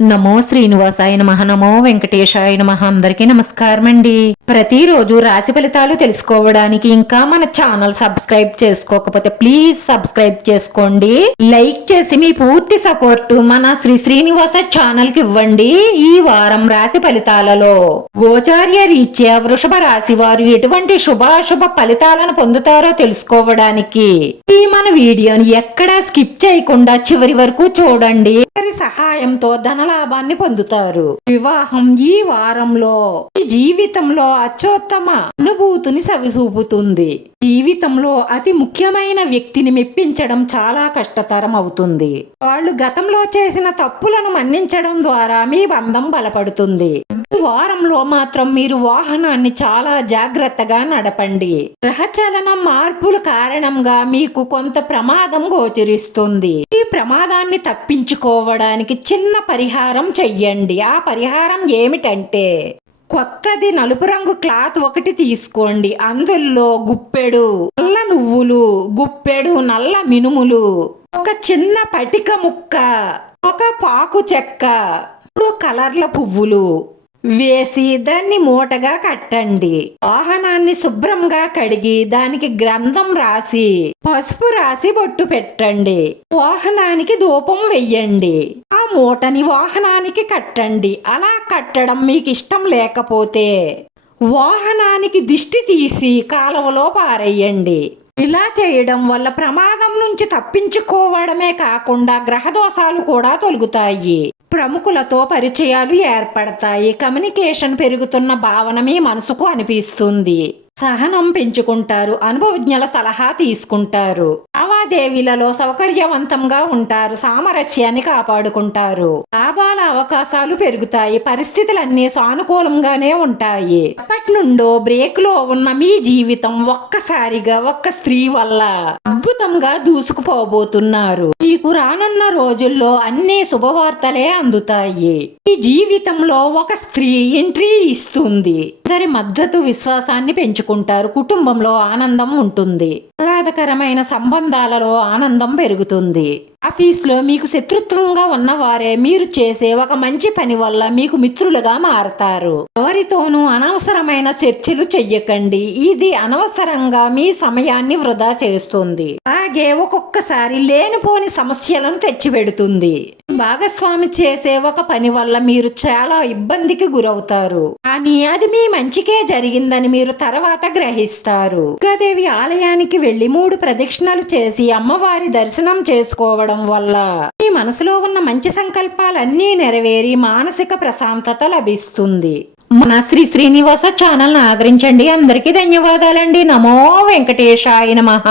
నమో శ్రీనివాసాయ నమః. నమో వెంకటేశాయ నమః. అందరికీ నమస్కారం అండి. ప్రతిరోజు రాశి ఫలితాలు తెలుసుకోవడానికి ఇంకా మన ఛానల్ సబ్స్క్రైబ్ చేసుకోకపోతే ప్లీజ్ సబ్స్క్రైబ్ చేసుకోండి. లైక్ చేసి మీ పూర్తి సపోర్ట్ మన శ్రీనివాస ఛానల్ కి ఇవ్వండి. ఈ వారం రాశి ఫలితాలలో గోచార్య రీత్యా వృషభ రాశి వారు ఎటువంటి శుభాశుభ ఫలితాలను పొందుతారో తెలుసుకోవడానికి ఈ మన వీడియోని ఎక్కడా స్కిప్ చేయకుండా చివరి వరకు చూడండి. సహాయంతో ధనలాభాన్ని పొందుతారు. వివాహం ఈ వారంలో ఈ జీవితంలో అత్యుత్తమ అనుభూతిని సవిచూపుతుంది. జీవితంలో అతి ముఖ్యమైన వ్యక్తిని మెప్పించడం చాలా కష్టతరం అవుతుంది. వాళ్ళు గతంలో చేసిన తప్పులను మన్నించడం ద్వారా మీ బంధం బలపడుతుంది. ఈ వారంలో మాత్రం మీరు వాహనాన్ని చాలా జాగ్రత్తగా నడపండి. గ్రహచలన మార్పుల కారణంగా మీకు కొంత ప్రమాదం గోచరిస్తుంది. ఈ ప్రమాదాన్ని తప్పించుకోవడానికి చిన్న పరిహారం చెయ్యండి. ఆ పరిహారం ఏమిటంటే కొత్తది నలుపు రంగు క్లాత్ ఒకటి తీసుకోండి. అందులో గుప్పెడు నల్ల నువ్వులు, గుప్పెడు నల్ల మినుములు, ఒక చిన్న పటిక ముక్క, ఒక పాకు చెక్క, 3 కలర్ల పువ్వులు వేసి దాన్ని మూటగా కట్టండి. వాహనాన్ని శుభ్రంగా కడిగి దానికి గ్రంథం రాసి పసుపు రాసి బొట్టు పెట్టండి. వాహనానికి ధూపం వెయ్యండి. ఆ మూటని వాహనానికి కట్టండి. అలా కట్టడం మీకు ఇష్టం లేకపోతే వాహనానికి దిష్టి తీసి కాలువలో పారేయండి. ఇలా చేయడం వల్ల ప్రమాదం నుంచి తప్పించుకోవడమే కాకుండా గ్రహదోషాలు కూడా తొలగుతాయి. ప్రముఖులతో పరిచయాలు ఏర్పడతాయి. కమ్యూనికేషన్ పెరుగుతున్న భావన మీ మనసుకు అనిపిస్తుంది. సహనం పెంచుకుంటారు. అనుభవజ్ఞుల సలహా తీసుకుంటారు. లావాదేవీలలో సౌకర్యవంతంగా ఉంటారు. సామరస్యాన్ని కాపాడుకుంటారు. లాభాల అవకాశాలు పెరుగుతాయి. పరిస్థితులన్నీ సానుకూలంగానే ఉంటాయి. అప్పటి నుండో బ్రేక్ లో ఉన్న మీ జీవితం ఒక్కసారిగా ఒక్క స్త్రీ వల్ల అద్భుతంగా దూసుకుపోబోతున్నారు. మీకు రానున్న రోజుల్లో అన్ని శుభవార్తలే అందుతాయి. ఈ జీవితంలో ఒక స్త్రీ ఎంట్రీ ఇస్తుంది. అందరి మద్దతు విశ్వాసాన్ని పెంచుకుంటారు. కుటుంబంలో ఆనందం ఉంటుంది. ఆహ్లాదకరమైన సంబంధాలలో ఆనందం పెరుగుతుంది. ఆఫీస్లో మీకు శత్రుత్వంగా ఉన్నవారే మీరు చేసే ఒక మంచి పని వల్ల మీకు మిత్రులుగా మారతారు. ఎవరితోనూ అనవసరమైన చర్చలు చెయ్యకండి. ఇది అనవసరంగా మీ సమయాన్ని వృధా చేస్తుంది. అలాగే ఒక్కొక్కసారి లేనిపోని సమస్యలను తెచ్చిపెడుతుంది. భాగస్వామి చేసే ఒక పని వల్ల మీరు చాలా ఇబ్బందికి గురవుతారు. కానీ అది మీ మంచికే జరిగిందని మీరు తర్వాత గ్రహిస్తారు. దుర్గాదేవి ఆలయానికి వెళ్లి 3 ప్రదక్షిణలు చేసి అమ్మవారి దర్శనం చేసుకోవడం వల్ల మీ మనసులో ఉన్న మంచి సంకల్పాలన్నీ నెరవేరి మానసిక ప్రశాంతత లభిస్తుంది. మన శ్రీనివాస ఛానల్ ఆదరించండి. అందరికీ ధన్యవాదాలండి. నమో వెంకటేశాయ నమః.